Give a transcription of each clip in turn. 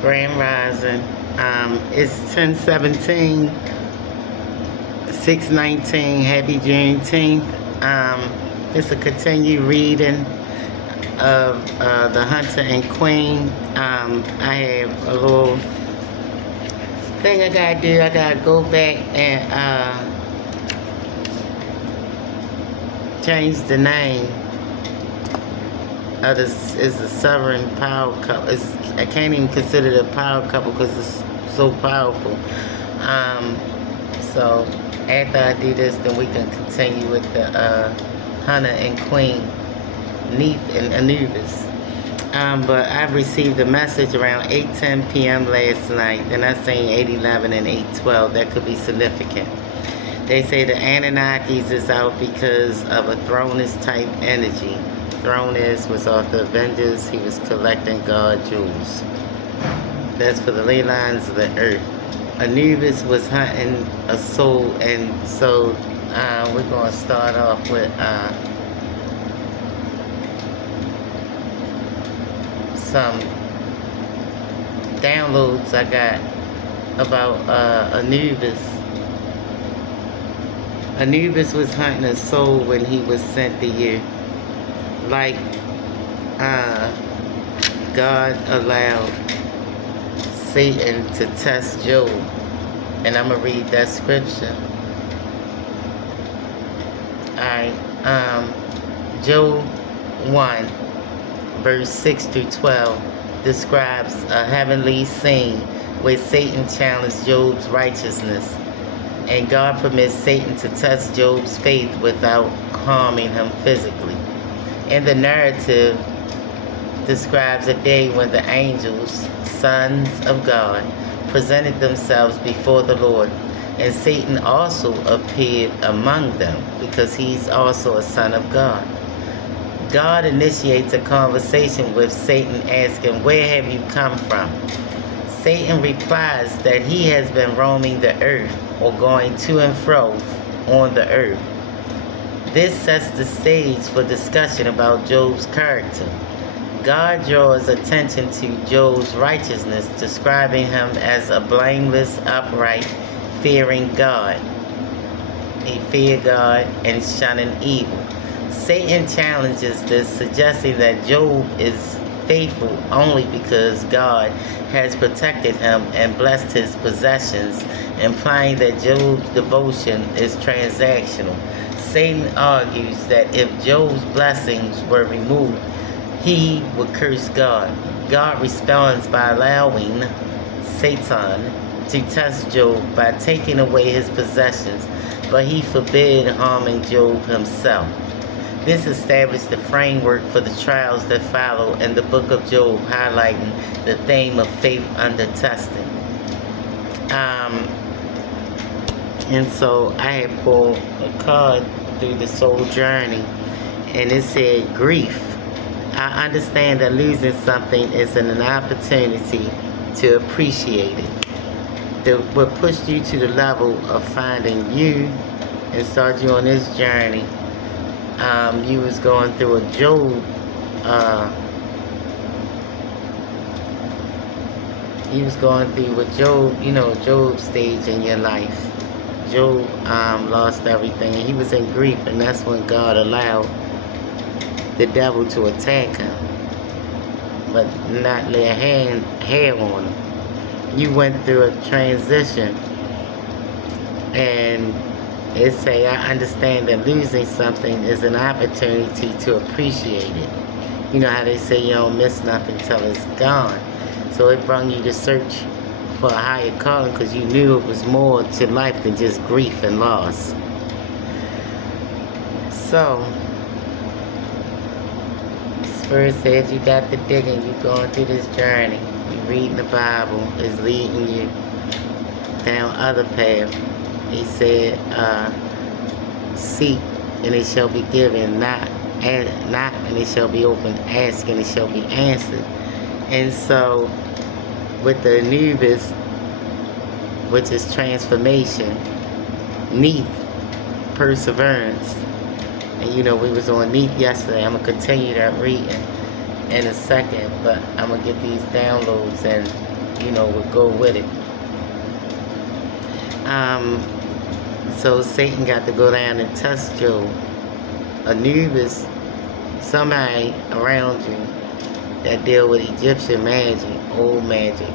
Grand Rising. It's 10/17, 6/19. Happy Juneteenth. It's a continued reading of The Hunter and Queen. I have a little thing I gotta do. I gotta go back and change the name of this. Is the Sovereign Power Couple. I can't even consider it a power couple because it's so powerful. So after I do this, then we can continue with the Hunter and Queen, Neith and Anubis. But I received a message around 8:10 p.m. last night, and I seen 8:11 and 8:12. That could be significant. They say the Anunnakis is out because of a Thronus type energy. Thronus was off the Avengers. He was collecting God jewels. That's for the ley lines of the earth. Anubis was hunting a soul, and so we're going to start off with some downloads I got about Anubis. Anubis was hunting a soul when he was sent to you. Like God allowed Satan to test Job. And I'm going to read that scripture. Alright. Job 1, verse 6 through 12 describes a heavenly scene where Satan challenged Job's righteousness. And God permits Satan to test Job's faith without harming him physically. And the narrative describes a day when the angels, sons of God, presented themselves before the Lord. And Satan also appeared among them because he's also a son of God. God initiates a conversation with Satan asking, "Where have you come from?" Satan replies that he has been roaming the earth or going to and fro on the earth. This sets the stage for discussion about Job's character. God draws attention to Job's righteousness, describing him as a blameless, upright, fearing God. He feared God and shunning evil. Satan challenges this, suggesting that Job is faithful only because God has protected him and blessed his possessions, implying that Job's devotion is transactional. Satan argues that if Job's blessings were removed, he would curse God. God responds by allowing Satan to test Job by taking away his possessions, but he forbid harming Job himself. This established the framework for the trials that follow in the book of Job, highlighting the theme of faith under testing. And so I had pulled a card through the soul journey, and it said grief. I understand that losing something is an opportunity to appreciate it. What pushed you to the level of finding you and start you on this journey. You was going through a Job, you was going through what Job, Job stage in your life. Job lost everything, and he was in grief, and that's when God allowed the devil to attack him, but not lay a hand on him. You went through a transition, and it say, I understand that losing something is an opportunity to appreciate it. You know how they say you don't miss nothing till it's gone. So it brought you to search for a higher calling because you knew it was more to life than just grief and loss. So, Spirit said you got the digging, you going through this journey. You reading the Bible is leading you down other paths. He said, seek and it shall be given, knock and it shall be open, ask and it shall be answered. And so with the Anubis, which is transformation, Neith, perseverance. And we was on Neith yesterday. I'm going to continue that reading in a second, but I'm going to get these downloads, and would go with it. So Satan got to go down and test Job. Anubis, somebody around you that deal with Egyptian magic, old magic.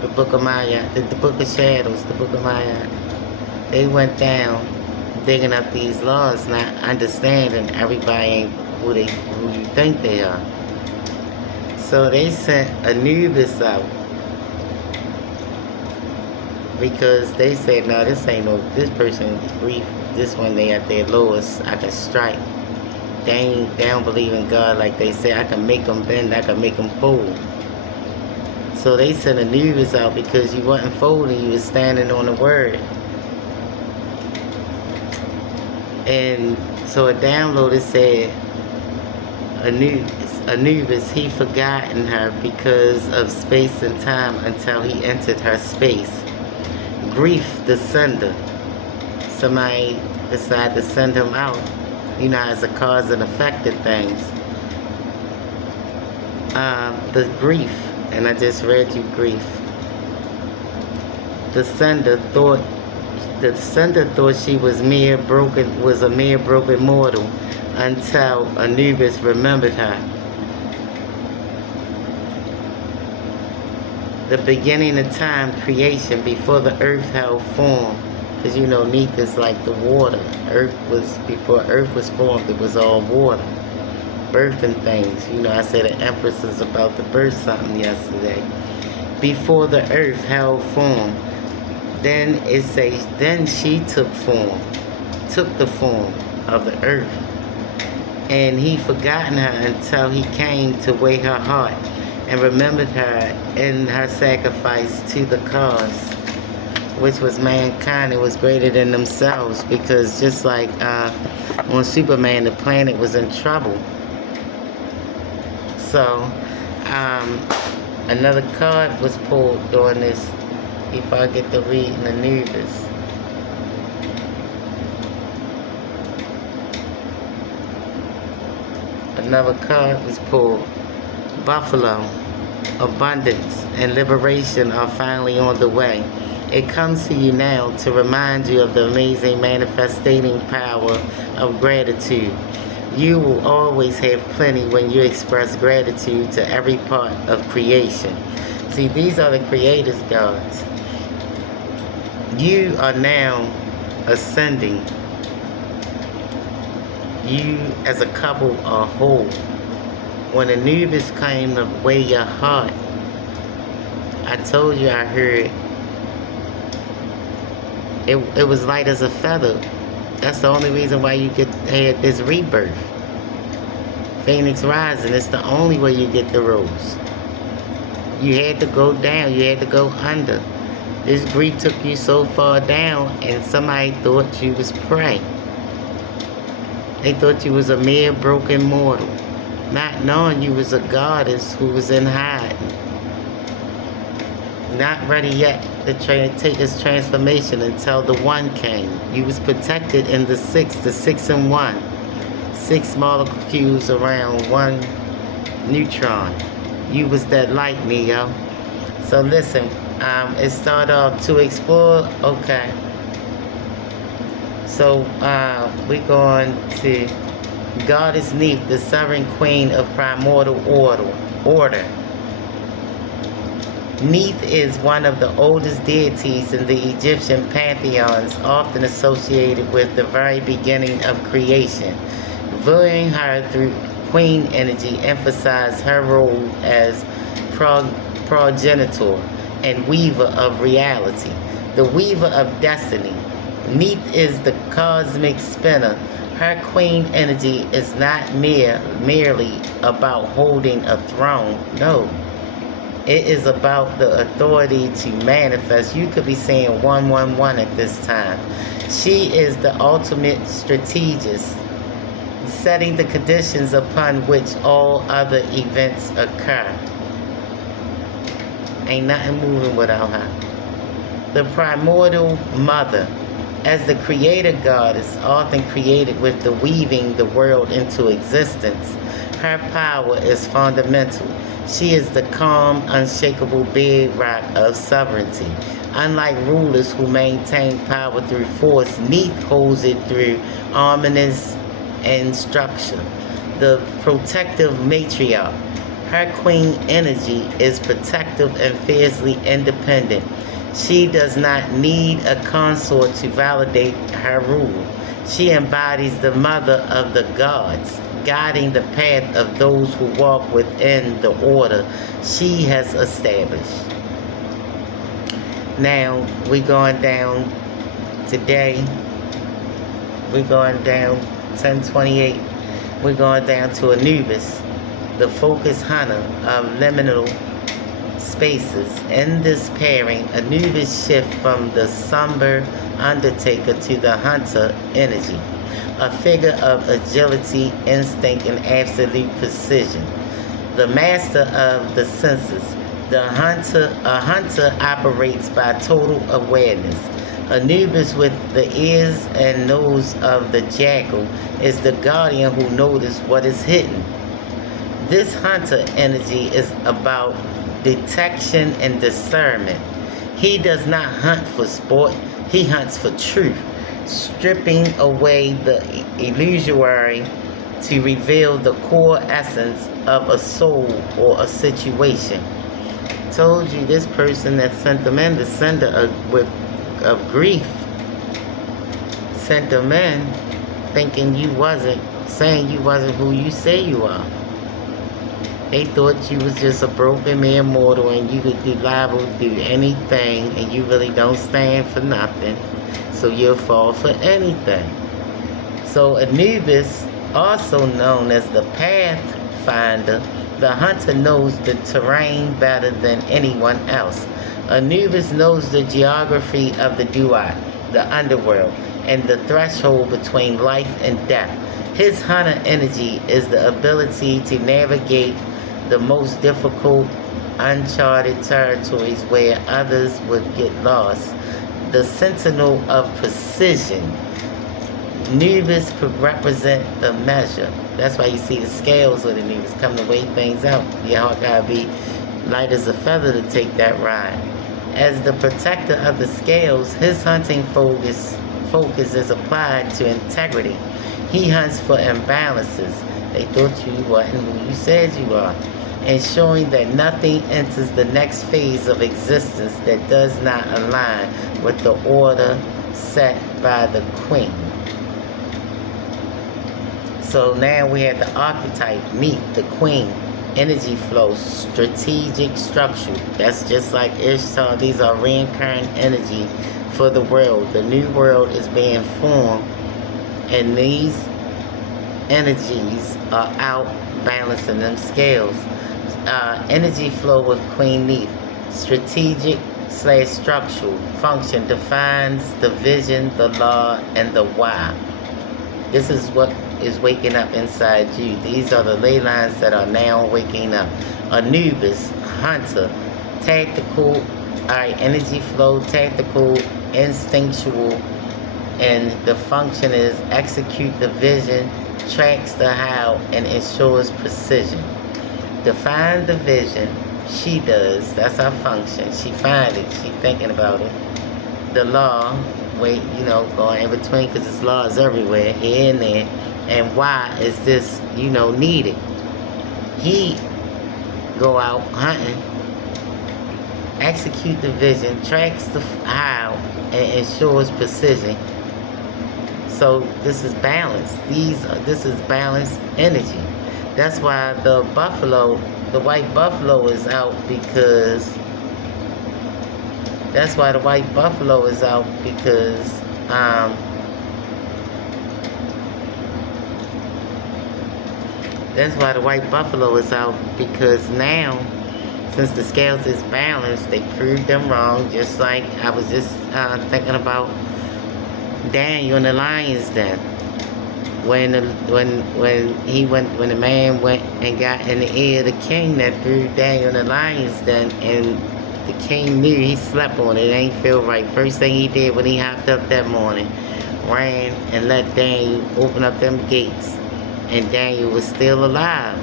The Book of Maya, the Book of Shadows, the Book of Maya. They went down digging up these laws, not understanding everybody ain't who you think they are. So they sent Anubis out because they said, no, this person is grief. This one they at their lowest, I can strike. They don't believe in God like they say. I can make them bend, I can make them fold. So they sent Anubis out because you wasn't folding, you was standing on the word. And so a downloader said, Anubis, he forgotten her because of space and time until he entered her space. Grief, the sender. Somebody decided to send him out. As a cause and effect of things. The grief, and I just read you grief. The sender thought she was a mere broken mortal until Anubis remembered her. The beginning of time, creation, before the earth held form. Because Neath is like the water. Before earth was formed, it was all water. Birthing things. I said the Empress is about to birth something yesterday. Before the earth held form. Then it says, then she took the form of the earth. And he forgotten her until he came to weigh her heart and remembered her in her sacrifice to the cause, which was mankind. It was greater than themselves, because just like on Superman, the planet was in trouble. So another card was pulled during this, if I get to read in Anubis. Another card was pulled. Buffalo, abundance, and liberation are finally on the way. It comes to you now to remind you of the amazing manifesting power of gratitude. You will always have plenty when you express gratitude to every part of creation. See, these are the creators, gods. You are now ascending. You as a couple are whole. When Anubis came to weigh your heart, I told you I heard it was light as a feather. That's the only reason why you had this rebirth. Phoenix rising, it's the only way you get the rose. You had to go down, you had to go under. This grief took you so far down, and somebody thought you was prey. They thought you was a mere broken mortal, not knowing you was a goddess who was in hiding. Not ready yet to take this transformation until the one came. You was protected in the 6 and 1. 6 molecules around 1 neutron. You was that light, Neo. So listen, it started off to explore. Okay. So we're going to Goddess Neith, the sovereign queen of primordial order. Neith is one of the oldest deities in the Egyptian pantheons, often associated with the very beginning of creation. Viewing her through queen energy emphasized her role as progenitor and weaver of reality, the weaver of destiny. Neith is the cosmic spinner. Her queen energy is not merely about holding a throne. No. It is about the authority to manifest. You could be saying 111 at this time. She is the ultimate strategist, setting the conditions upon which all other events occur. Ain't nothing moving without her. The primordial mother, as the creator goddess, often created with the weaving the world into existence. Her power is fundamental. She is the calm, unshakable bedrock of sovereignty. Unlike rulers who maintain power through force, Neith holds it through armaments and structure. The protective matriarch. Her queen energy is protective and fiercely independent. She does not need a consort to validate her rule. She embodies the mother of the gods, guiding the path of those who walk within the order she has established. Now, we're going down today. We're going down 1028. We're going down to Anubis, the focus hunter of liminal spaces. In this pairing, Anubis shifts from the somber undertaker to the hunter energy, a figure of agility, instinct, and absolute precision. The master of the senses, a hunter operates by total awareness. Anubis, with the ears and nose of the jackal, is the guardian who notices what is hidden. This hunter energy is about detection and discernment. He does not hunt for sport, he hunts for truth, stripping away the illusory to reveal the core essence of a soul or a situation. Told you this person that sent them in, the sender of grief, sent them in thinking you wasn't, saying you wasn't who you say you are. They thought you was just a broken mere mortal and you could be liable to do anything and you really don't stand for nothing. So you'll fall for anything. So Anubis, also known as the Pathfinder, the hunter knows the terrain better than anyone else. Anubis knows the geography of the Duat, the underworld, and the threshold between life and death. His hunter energy is the ability to navigate the most difficult, uncharted territories where others would get lost. The sentinel of precision. Anubis could represent the measure. That's why you see the scales of the Anubis come to weigh things out. You gotta be light as a feather to take that ride. As the protector of the scales, his hunting focus is applied to integrity. He hunts for imbalances. They thought you wasn't who you said you are. Ensuring that nothing enters the next phase of existence that does not align with the order set by the queen. So now we have the archetype, meet the queen, energy flow, strategic structure. That's just like Ishtar. These are reincarnate energy for the world. The new world is being formed, and these energies are out balancing them scales. Energy flow with Queen Neith. Strategic/structural function defines the vision, the law, and the why. This is what is waking up inside you. These are the ley lines that are now waking up. Anubis, hunter, tactical, energy flow, tactical, instinctual, and the function is execute the vision, tracks the how, and ensures precision. Define the vision, she does, that's her function. She find it, she thinking about it. The law, going in between, because there's laws everywhere, here and there. And why is this, needed? He go out hunting, execute the vision, tracks the how, and ensures precision. So this is balance. This is balanced energy. That's why the white buffalo is out because that's why the white buffalo is out because now, since the scales is balanced, they proved them wrong. Just like I was just thinking about Daniel in the lion's den. When the man went and got in the ear of the king that threw Daniel in the lion's den, and the king knew, he slept on it. It ain't feel right. First thing he did when he hopped up that morning, ran and let Daniel open up them gates. And Daniel was still alive.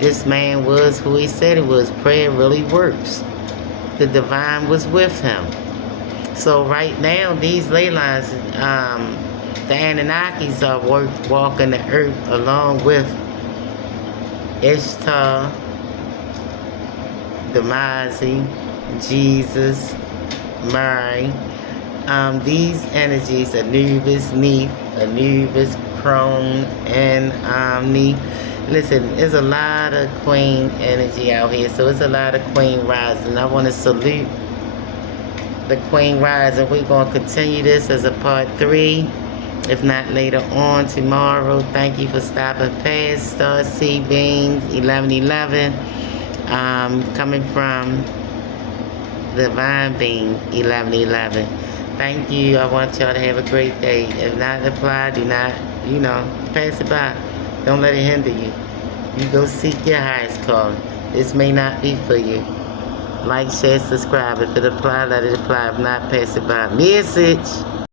This man was who he said he was. Prayer really works. The divine was with him. So right now, these ley lines, the Anunnakis are walking the earth along with Ishtar, Damazi, Jesus, Mary. These energies, Anubis, Neith, Anubis, Crone, and Neith. Listen, there's a lot of queen energy out here, so it's a lot of queen rising. I want to salute the queen rising. We're going to continue this as a part 3, if not later on tomorrow. Thank you for stopping past. Star C Beams 1111, coming from Divine Beam 1111. Thank you. I want y'all to have a great day. If not apply, do not, pass it by. Don't let it hinder you. You go seek your highest calling. This may not be for you. Like, share, subscribe. If it apply, let it apply. If not, pass it by. Message.